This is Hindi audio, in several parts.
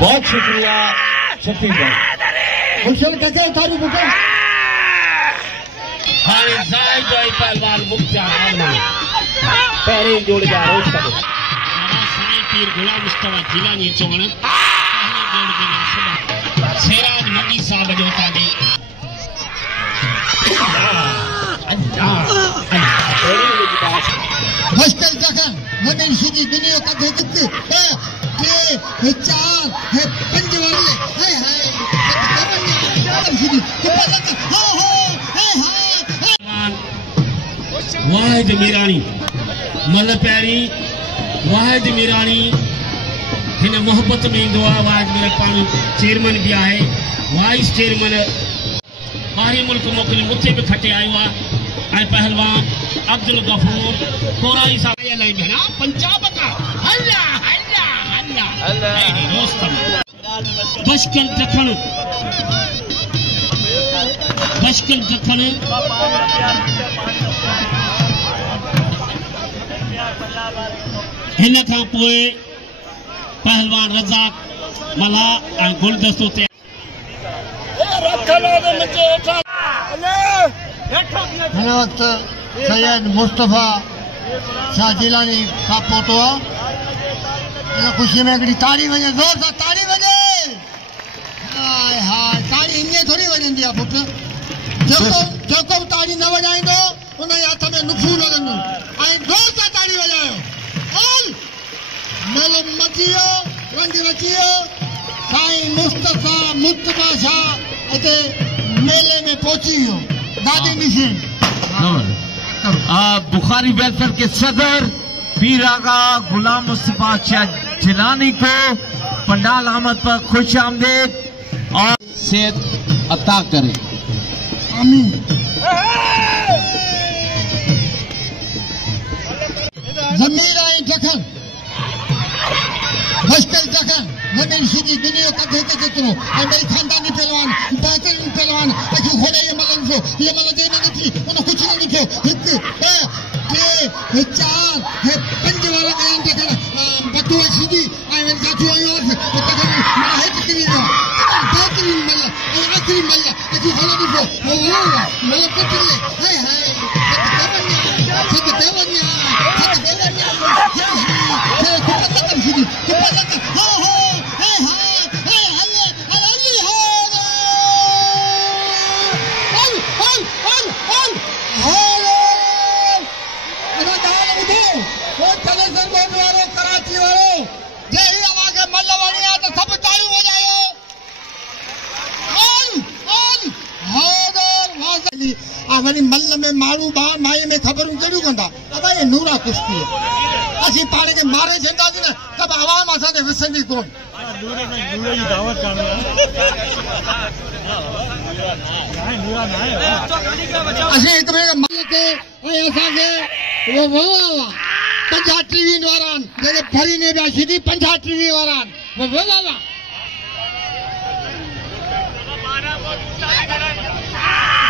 बहुत शुक्रिया छत्तीसगढ़। हाणे ज़ाहिद जो पहलवान मुख्तार पहले जोड़ जा रोज का पीर गुलाम मुस्तफा जिलानी चौगण सिराज नबी साहब जो तादी मुश्किल जगह वॾनि सिधी दुनिया कढे किथे हे चार हे पंज वाले हाय हाय वाहिद मीरानी मल पैरी वाहिद मीरानी हिन मोहब्बत में इंदो आहे। वाहिद मेरा पानी चेयरमैन भी है, वाइस चेयरमैन ॿाहिरीं मुल्क मोकिली उते भी खटे आयो आहे। पहलवान अब्दुल गफूर कोराई साहब पंजाब का हल्ला हल्ला हल्ला दोस्तम बशकल दखण हिन खां पोइ पहलवान रज़ाक मला ऐं गुलदस्तो ते हिन वक़्तु सैयद मुस्तफा शाह जिलानी खां पहुतो आहे। हिन ख़ुशी में हिकिड़ी ताड़ी वञे, ज़ोर सां ताड़ी वञे। हाय हाय ताड़ी ईअं थोरी वॼंदी आहे पुटु, जेको बि ताड़ी न वॼाईंदो उनजे हथ में नुफ़ू लॻंदो। ऐं ज़ोर सां ताड़ी वॼायो। मेलो मची वियो, रंग रची वियो। साईं मुस्तफा शाह हिते मेले में पहुची वियो। दादी मिशन बुखारी वेलफेयर के सदर पीर आगा गुलाम मुस्तफा शाह जिलानी को पंडाल अहमद पर खुश आमदेद और सेहत अता करे। आमीन। जमीर ऐं दखन मुश्किल जगह वॾनि सिधी दुनिया कढे के जेतिरो ऐं ॿई खानदानी पहलवान बहितरीन पहलवान अखियूं खोले इहे मलनि थियो इहे मल जे न ॾिठी उन कुझु न ॾिठो। हिकु ॿ टे हे चार हे पंज वारा बयान ते कर बटू सिधी ऐं वरी काठियूं आयूं हेठि किरी वियो। बहितरीन मल ऐं आख़िरी मल अखियूं खोले ॾिठो मल कुटिले हाय हाय वरी मल में माण्हू माई में ख़बरूं कहिड़ियूं कंदा असांजे नूरा कुश्ती असीं पाण खे मारे छॾींदासीं न त बि आवाम असांखे विसंदी कोन। असीं हिक ॿिए मल खे ऐं असांखे 50 टीवीनि वारा आहिनि जेके भरीने पिया सिधी 50 टीवी वारा आहिनि।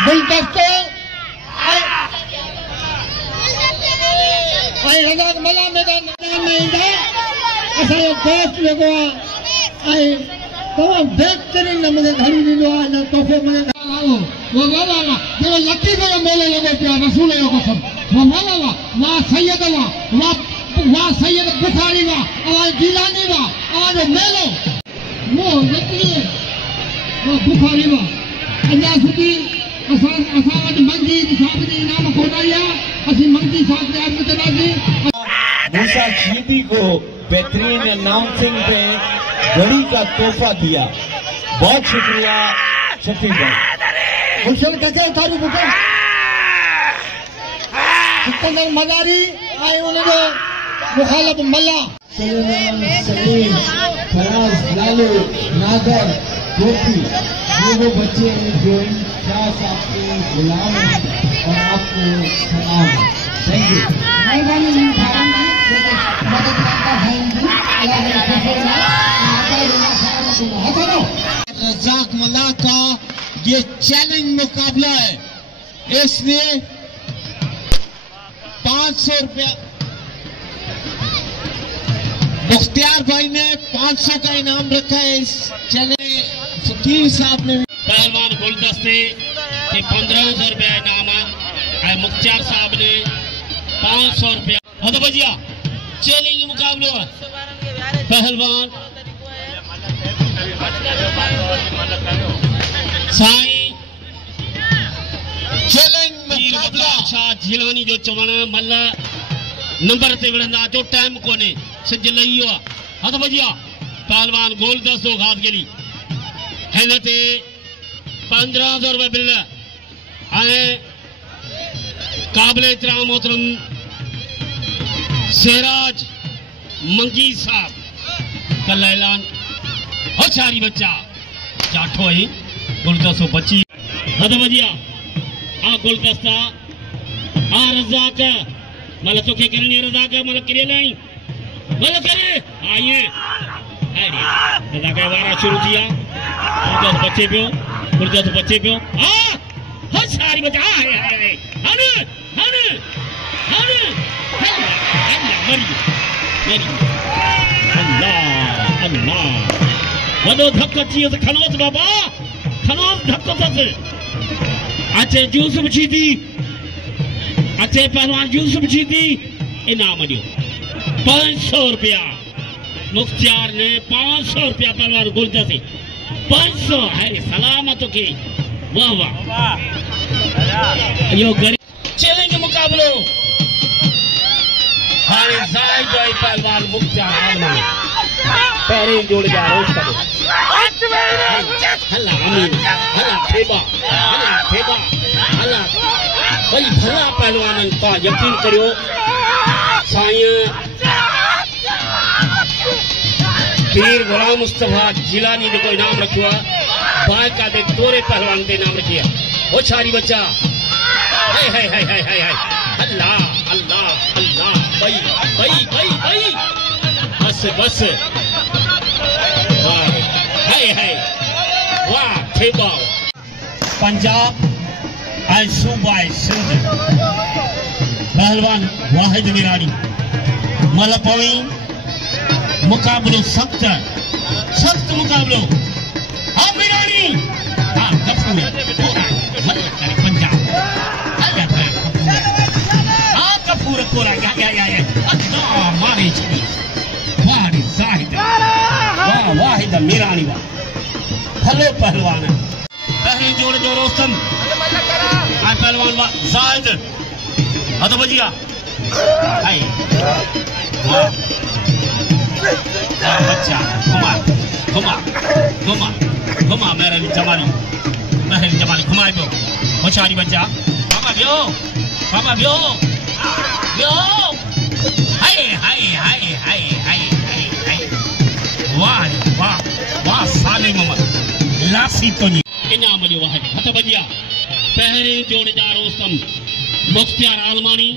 गुलदस्तो ऐं रज़ाक मला मैदान में ईंदा असांजो दोस्त जेको आहे ऐं तमामु बहितरीन नमूने घड़ी ॾींदो आहे। हिन तोहफ़ो मुंहिंजे घर आयो जेको लतीफ़े जो मेलो लॻो पियो आहे रसूल जो कसम वाह सैयद वाह सैयद बुखारी वाह अवां जिलानी वाह अवांजो मेलो मोह लतीफ़ वाह बुखारी वाह अञा सुठी असां वटि मंगी साहब जी इनाम कोन आई आहे। असीं मंगी साहब खे अर्ज़ु कंदासीं। मूसा शीदी को बेहतरीन अनाउंसिंग पे घड़ी का तोहफा दिया। बहुत शुक्रिया छत्तीसगढ़। खुशल कके थारी बुके सिकंदर मदारी ऐं उनजो मुखालिफ मल्ला सलीम फराज लालू नागर गोपी ये वो बच्चे हैं जो इन खास आपके गुलाम हैं और आपको सलाम। Thank you. रज़ाक मला का ये चैलेंज मुकाबला है, इसलिए 500 रुपया मुख्तियार भाई ने 500 का इनाम रखा है। इस चले फकीर साहब ने पहलवान गुलदस्ते के 1500 रुपया इनाम है। मुख्तियार साहब ने 500 रुपया। हद बजिया चैलेंज मुकाबलो है। पहलवान साईं चैलेंज मुकाबला जिलानी जो चवण मल नंबर ते विढ़ंदा जो टाइम कोने सिज लही वियो आहे। हथ बजिया पहलवान गोलदस्तो घात गेली हिन ते 1500 रुपया बिल ऐं काबिल एतिराम मोहतरम सहराज मंगी साहब कल ऐलान होशियारी बच्चा जाठो ही गुलदस्तो बची। हद बजिया आ गुलदस्ता आ रज़ाक मतलब तो क्या करनी है रज़ाक मतलब करे नहीं मतलब करे आइए रज़ाक वारा शुरू किया गुलदस्त बच्चे पे हर सारी बच्चा है हन हन हन अल्लाह अल्लाह वडो धक्को थी त खनोस बाबा खनोस धक्को तस अचे जूस बची थी अचे पहलवान जूस बची थी इनाम दियो 500 रुपया। मुख्तियार ने 500 रुपया पहलवान गुलदस्ते 500 है सलामत के वाह वाह यो गरीब चैलेंज मुकाबलो हाणे जाय जाय पहलवान मुख्तियार आलमान पहले जोड़ जा रोज करो हल्ला अमीन हल्ला ठेबा हल्ला भाई भला पहलवान का यकीन करियो साईं पीर गुलाम मुस्तफा जिलानी जो कोई नाम रखियो आहे बाकायदे तोरे पहलवान ते नाम रखिया होशियारी बच्चा हाय हाय हाय हाय हाय हाय अल्लाह अल्लाह अल्लाह भाई बस बस वाह हाय हाय वाह ठेबा पंजाब ऐं सूबा सिंध पहलवान वाहिद मिरानी मल पवी मुकाबलो सख्त मुकाबलो हाँ मिरानी हाँ कपूर पंजाब हाँ कपूर कोरा या मारे चली वाह जाहिद वाह वाहिद मिरानी वाह भलो पहलवान पहली जोड़ जो रोस्तम आ पहलवान वाह जाहिद हद बजिया हाय बच्चा घुमा मेरे जमानी घुमाए पियो होशियारी बच्चा बाबा बियो हाय हाय हाय हाय हाय हाय वाह वाह साले मोहम्मद लासी तो इनाम दियो वाह हथ बजिया पहरे जोड़ जा रोस्तम मुख्तियार आलमानी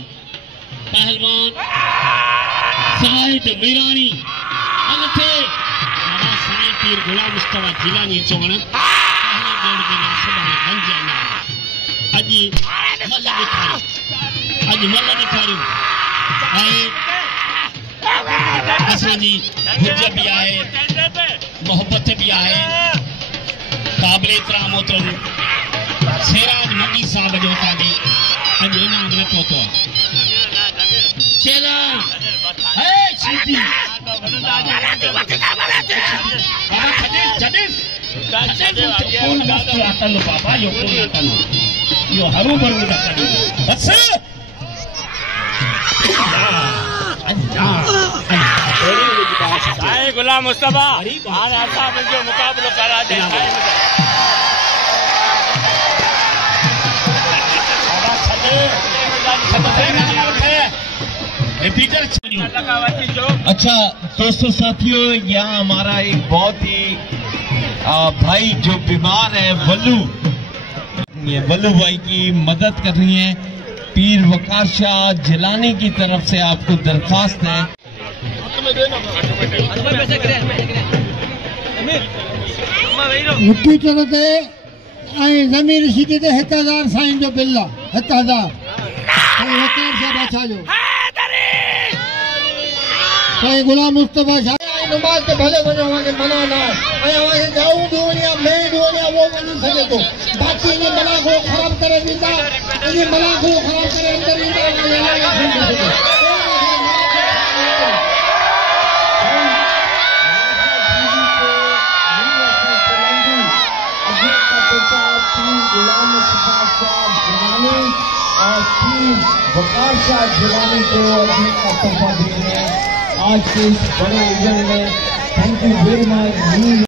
पहलवान साहिद मीरानी अलथे साईं पीर गुलाम मुस्तफा जिलानी चवण पहले जोड़ के नासबा गंजाना अज मल ॾेखारियो ऐं असांजी हुज भी आहे मोहब्बत भी आहे काबिल एतिराम मोहतरम सहराज मंगी साहब जो ताॾे अॼु इनाम न पहुतो आहे चेला है छीती कोन मस्त आतन बाबा यो कोन आतन यो हरू भरू दकड़ी बस साईं गुलाम मुस्तफा हाणे असां मुंहिंजो मुक़ाबिलो करा दे अच्छा दोस्तों साथियों, यहाँ हमारा एक बहुत ही भाई जो बीमार है वल्लू भाई की मदद कर रही है। पीर वकार शाह जिलानी की तरफ से आपको दरख्वास्त है। मुट्ठी चलते जमीन सीधी 1000 साईं जो बिल 1000 वकार शाह बादशाह जो साईं गुलाम मुस्तफा शाह नमाज ते भले वञो वञे मना न ऐं अवांखे जाऊं बि वञे या मेन बि वञे वो वञी सघे थो बाक़ी इन मना को ख़राब करे ॾींदा इन मना को ख़राब करे अंदर ईंदा और वकार शाह जिलानी को अभी का तोहफा दे रहे हैं आज के इस बड़े इवेंट में। Thank you very much.